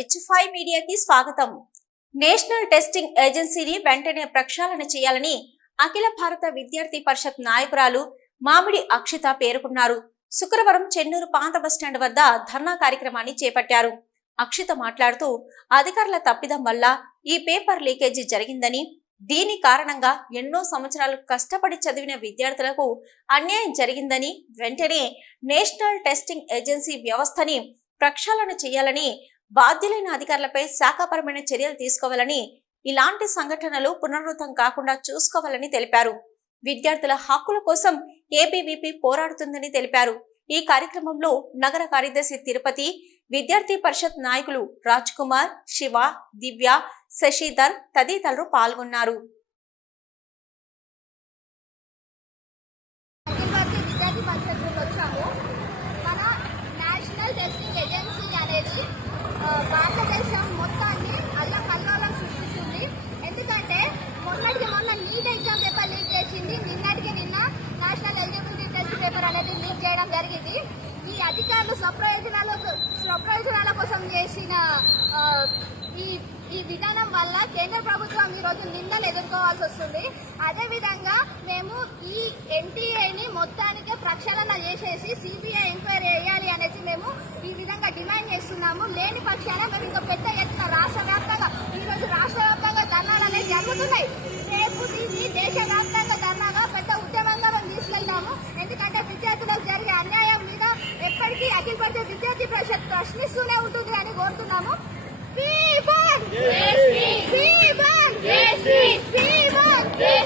H5 మీడియాకి స్వాగతం. National testing ఏజెన్సీని వెంటనే ప్రక్షాళన చేయాలని అఖిల భారత విద్యార్థి పరిషత్ నాయకురాలు మామిడి అక్షిత పేర్కొన్నారు. శుక్రవారం చెన్నూరు పాత బస్టాండ్ వద్ద ధర్నా కార్యక్రమాన్ని చేపట్టారు. అక్షిత మాట్లాడుతూ అధికారుల తప్పిదం వల్ల ఈ పేపర్ లీకేజీ జరిగిందని, దీని కారణంగా ఎన్నో సంవత్సరాలు కష్టపడి చదివిన విద్యార్థులకు అన్యాయం జరిగిందని, వెంటనే నేషనల్ టెస్టింగ్ ఏజెన్సీ వ్యవస్థని ప్రక్షాళన చేయాలని, బాధ్యులైన అధికారులపై శాఖాపరమైన చర్యలు తీసుకోవాలని, ఇలాంటి సంఘటనలు పునరావృతం కాకుండా చూసుకోవాలని తెలిపారు. విద్యార్థుల హక్కుల కోసం ఏబీవీపీ పోరాడుతుందని తెలిపారు. ఈ కార్యక్రమంలో నగర కార్యదర్శి తిరుపతి, విద్యార్థి పరిషత్ నాయకులు రాజ్ కుమార్, శివ, దివ్య, శశిధర్ తదితరులు పాల్గొన్నారు. భారతదేశం మొత్తాన్ని అల్లకల్లోలం సృష్టిస్తుంది. ఎందుకంటే మొన్నటికి మొన్న నీట్ ఎగ్జామ్ పేపర్ లీక్ చేసింది, నిన్నటికి నిన్న నేషనల్ ఎలిజిబిలిటీ టెస్ట్ పేపర్ అనేది లీక్ చేయడం జరిగింది. ఈ అధికారులు స్వప్రయోజనాల కోసం చేసిన ఈ విధానం వల్ల కేంద్ర ప్రభుత్వం ఈరోజు నిందలు ఎదుర్కోవాల్సి వస్తుంది. అదేవిధంగా మేము ఈ ఎన్టీఏని మొత్తానికి ప్రక్షాళన చేసేసి సిబిఐ ఎంక్వైరీ చేయాలి అనేసి మేము ఈ విధంగా డిమాండ్ చేస్తున్నాము. లేని పక్షాన మేము ఇంకా పెద్ద ఎత్తున రాష్ట్ర వ్యాప్తంగా ధర్నాలు అనేవి జరుగుతున్నాయి. రేపు దీన్ని దేశ